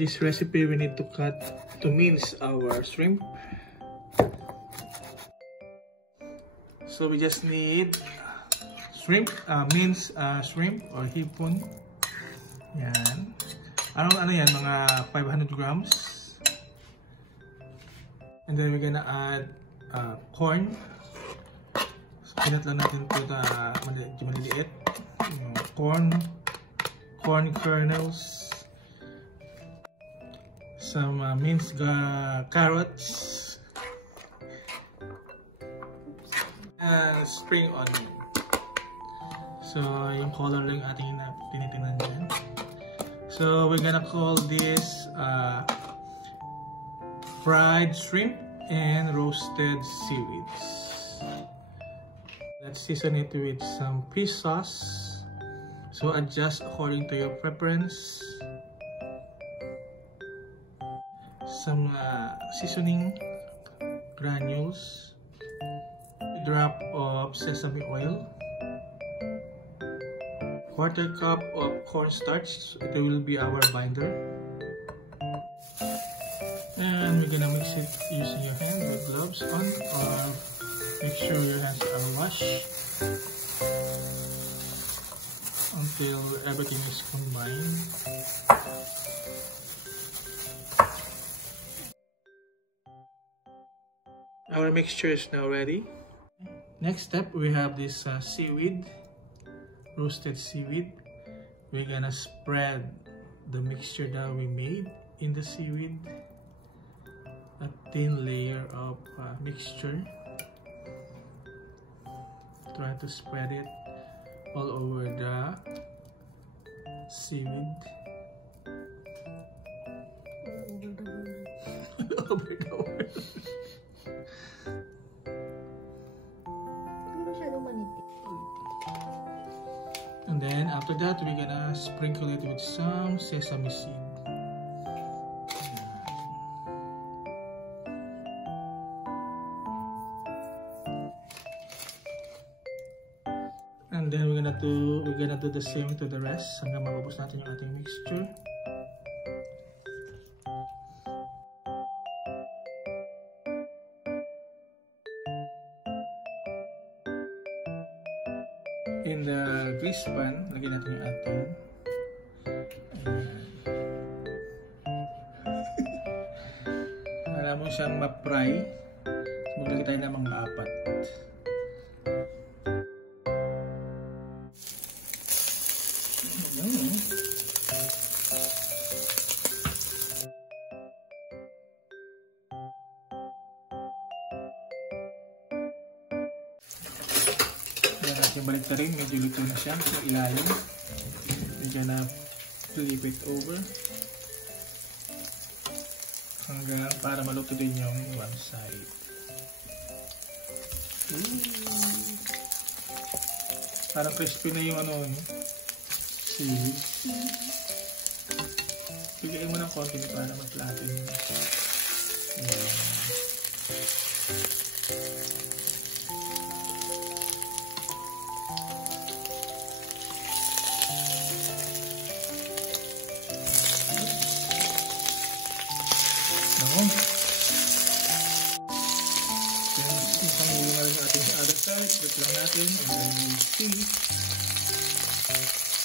this recipe, we need to mince our shrimp. So we just need shrimp, minced shrimp or hipon. Yan. Ano yan, mga 500 grams. And then we're gonna add corn. So pinat lang natin ito na maliliit. Corn kernels. Some minced carrots. And spring onion. So, yung color lang ating tinitingnan dyan. So, we're gonna call this fried shrimp and roasted seaweeds. Let's season it with some fish sauce. So, adjust according to your preference. Some seasoning granules. Drop of sesame oil, 1/4 cup of cornstarch. It will be our binder, and we're gonna mix it using your hand with gloves on, or make sure your hands are washed until everything is combined. Our mixture is now ready. Next step, we have this seaweed, roasted seaweed. We're gonna spread the mixture that we made in the seaweed, a thin layer of mixture. Try to spread it all over the seaweed. Over the world. And then after that, we're gonna sprinkle it with some sesame seed. And then we're gonna do the same to the rest hanggang maubos natin yung ating mixture. In the grease pan, lagyan natin yung ating para mo siyang ma-fry. So, maglagay tayo ng mga 4. Yung balik na rin, medyo luto na siya sa ilalim. We're gonna flip it over hanggang para maluto din yung one side. Parang crispy na yung seaweed. Bigyan mo ng konti para mag-flatten. Flip lang natin and then we'll see.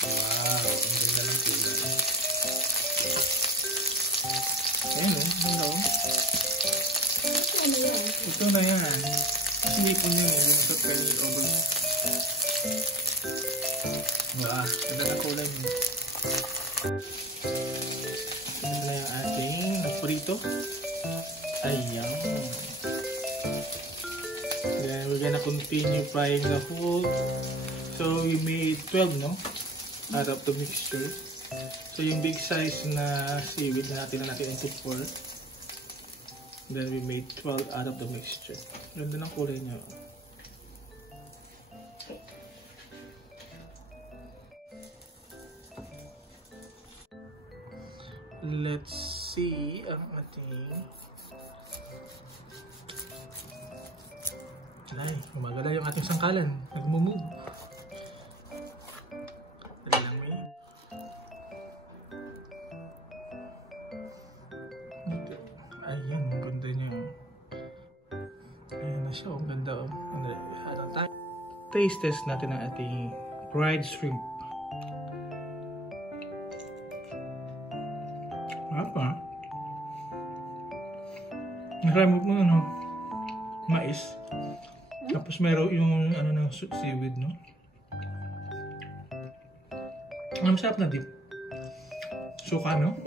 Wow, ang ganda lang kulay. Ayun ito na yan. Sinipon nyo yung sa training over. Wow, ganda lang kulay nyo. Ito na yung ating naprito. Ayan. Then we're gonna continue frying the whole. So we made 12, no? Out of the mixture. So yung big size na seaweed na natin into 4. Then we made 12 out of the mixture. Ganda ng kulay niya. Let's see ang ating. Ay, gumagala yung ating sangkalan. Nagmumove. Dali lang, may. siya. Ang ganda oh. Taste test natin ang ating fried shrimp. Apa? Naramot mo ano? Mais. Tapos mayroon yung ano ng seaweed, no? Ang sarap na dip. Suka, no?